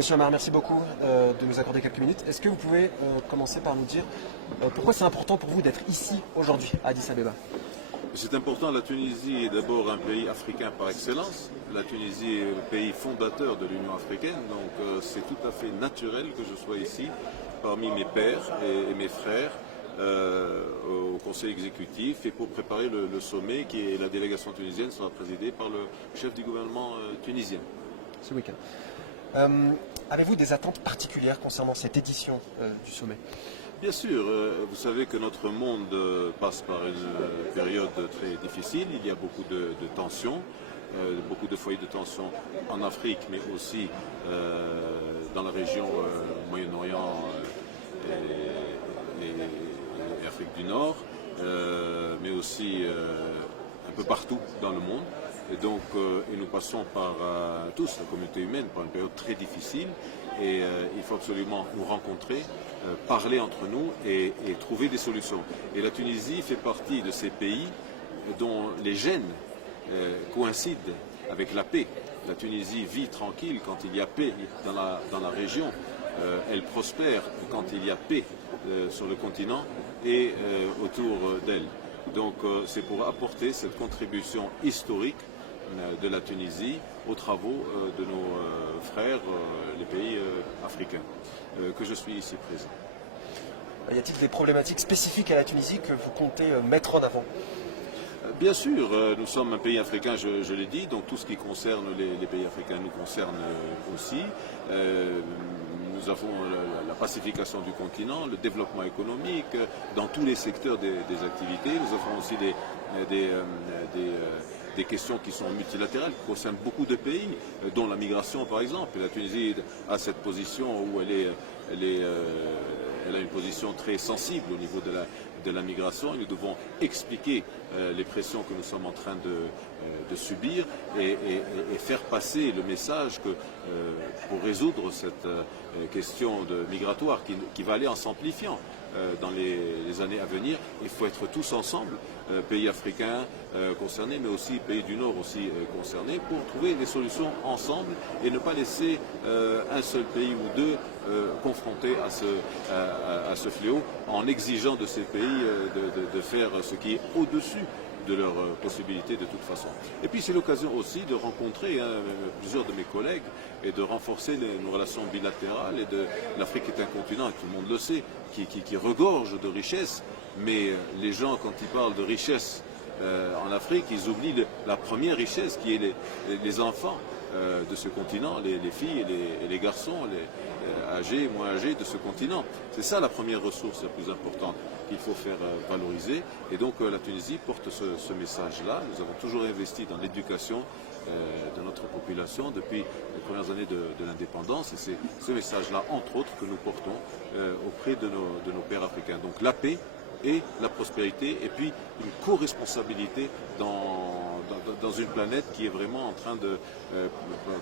Monsieur Amar, merci beaucoup de nous accorder quelques minutes. Est-ce que vous pouvez commencer par nous dire pourquoi c'est important pour vous d'être ici aujourd'hui à Addis Abeba? C'est important, la Tunisie est d'abord un pays africain par excellence. La Tunisie est le pays fondateur de l'Union africaine, donc c'est tout à fait naturel que je sois ici parmi mes pairs et mes frères au Conseil exécutif et pour préparer le sommet qui est la délégation tunisienne sera présidée par le chef du gouvernement tunisien. Ce week-end. Avez-vous des attentes particulières concernant cette édition du sommet? Bien sûr, vous savez que notre monde passe par une période très difficile, il y a beaucoup de tensions, beaucoup de foyers de tension en Afrique, mais aussi dans la région Moyen-Orient et Afrique du Nord, mais aussi un peu partout dans le monde. Et donc, et nous passons par tous, la communauté humaine, par une période très difficile et il faut absolument nous rencontrer, parler entre nous et trouver des solutions. Et la Tunisie fait partie de ces pays dont les gènes coïncident avec la paix. La Tunisie vit tranquille quand il y a paix dans la région, elle prospère quand il y a paix sur le continent et autour d'elle. Donc c'est pour apporter cette contribution historique de la Tunisie aux travaux de nos frères, les pays africains, que je suis ici présent. Y a-t-il des problématiques spécifiques à la Tunisie que vous comptez mettre en avant? Bien sûr, nous sommes un pays africain, je l'ai dit, donc tout ce qui concerne les pays africains nous concerne aussi. Nous avons la pacification du continent, le développement économique, dans tous les secteurs des activités. Nous avons aussi des questions qui sont multilatérales, qui concernent beaucoup de pays, dont la migration par exemple. Et la Tunisie a cette position où elle a une position très sensible au niveau de la migration. Et nous devons expliquer les pressions que nous sommes en train de subir et faire passer le message que pour résoudre cette question migratoire qui va aller en s'amplifiant dans les années à venir, il faut être tous ensemble, pays africains concernés, mais aussi pays du Nord aussi concernés, pour trouver des solutions ensemble et ne pas laisser un seul pays ou deux confrontés à ce fléau, en exigeant de ces pays de faire ce qui est au-dessus de leurs possibilités de toute façon. Et puis c'est l'occasion aussi de rencontrer plusieurs de mes collègues et de renforcer nos relations bilatérales. L'Afrique est un continent, et tout le monde le sait, qui regorge de richesses, mais les gens, quand ils parlent de richesse en Afrique, ils oublient la première richesse qui est les enfants de ce continent, les filles et les garçons, âgés, moins âgés de ce continent. C'est ça la première ressource la plus importante qu'il faut faire valoriser. Et donc la Tunisie porte ce message-là. Nous avons toujours investi dans l'éducation de notre population depuis les premières années de l'indépendance. Et c'est ce message-là, entre autres, que nous portons auprès de nos pairs africains. Donc la paix et la prospérité, et puis une co-responsabilité dans une planète qui est vraiment en train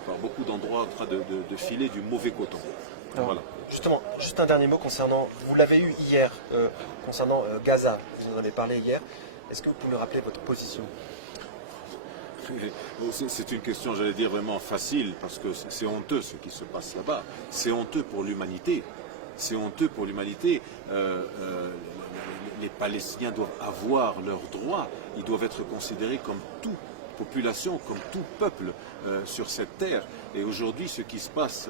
par beaucoup d'endroits, en train de filer du mauvais coton. Alors, voilà. Justement, juste un dernier mot concernant, vous l'avez eu hier, concernant Gaza, vous en avez parlé hier. Est-ce que vous pouvez me rappeler votre position? C'est une question, j'allais dire, vraiment facile, parce que c'est honteux ce qui se passe là-bas. C'est honteux pour l'humanité. C'est honteux pour l'humanité. Les Palestiniens doivent avoir leurs droits. Ils doivent être considérés comme toute population, comme tout peuple sur cette terre. Et aujourd'hui, ce qui se passe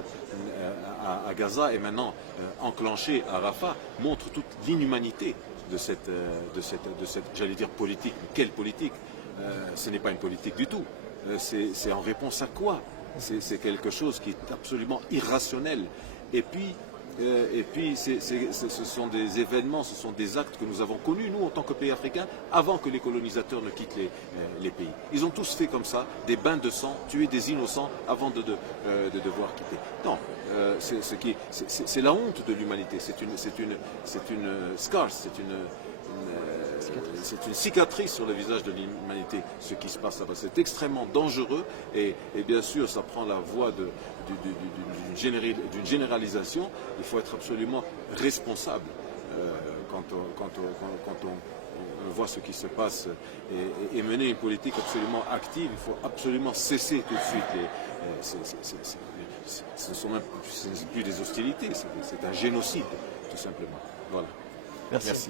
à Gaza et maintenant enclenché à Rafah montre toute l'inhumanité de cette j'allais dire, politique. Mais quelle politique? Ce n'est pas une politique du tout. C'est en réponse à quoi? C'est quelque chose qui est absolument irrationnel. Et puis ce sont des événements, ce sont des actes que nous avons connus, nous, en tant que pays africains, avant que les colonisateurs ne quittent les pays. Ils ont tous fait comme ça, des bains de sang, tuer des innocents avant de devoir quitter. Non, c'est la honte de l'humanité, c'est une scar, c'est une cicatrice sur le visage de l'humanité, ce qui se passe là-bas. C'est extrêmement dangereux et bien sûr, ça prend la voie d'une généralisation. Il faut être absolument responsable quand on voit ce qui se passe et mener une politique absolument active. Il faut absolument cesser tout de suite ce n'est plus des hostilités, c'est un génocide, tout simplement. Voilà. Merci.